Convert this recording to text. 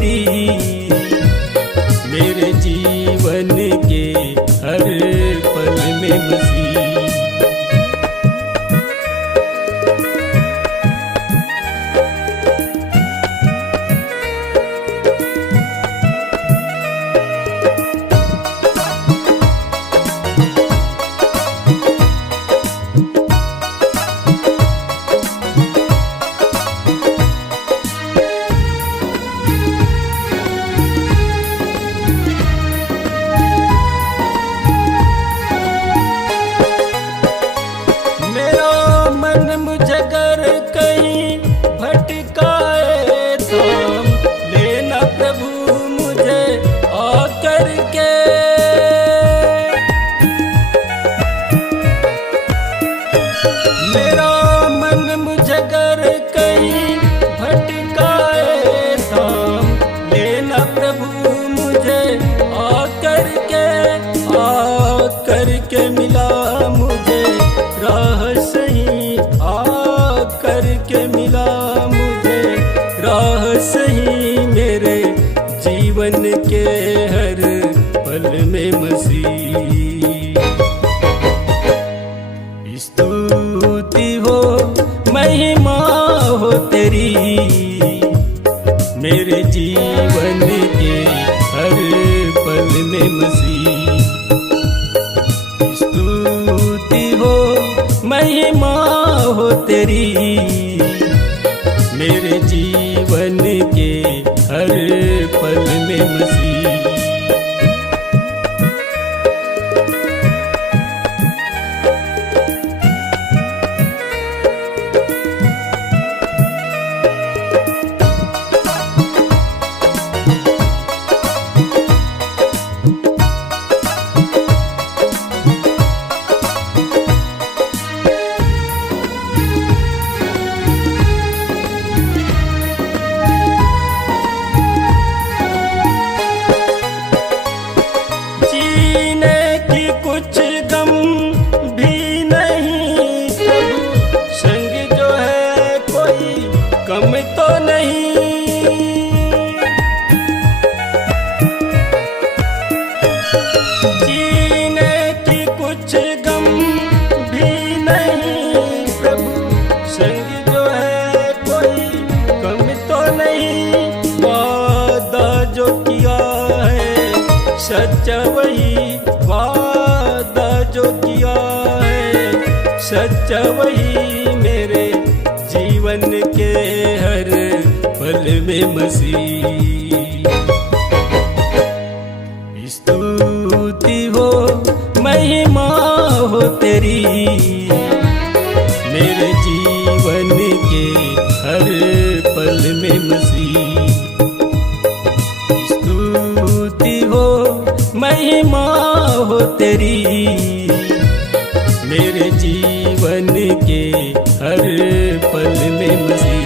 तेरी, मेरे जीवन के हर पल में मसीह। करके मिला मुझे राह सही, करके मिला मुझे राह सही, मेरे जीवन के हर पल में मसीह। स्तुति हो महिमा हो तेरी, मेरे जीवन के हर पल में मसीह। महिमा हो तेरी, मेरे जीवन के हर पल में मसीह। कम तो नहीं, जीने की कुछ गम भी नहीं प्रभु, संग जो है कोई कम तो नहीं। वादा जो किया है सच्चा वही, वादा जो किया है सच्चा वही, मेरे जीवन के हर पल में मसीह। स्तुति हो महिमा हो तेरी, मेरे जीवन के हर पल में मसीह। स्तुति हो महिमा हो तेरी, मेरे जीवन के हर पल में मसीह।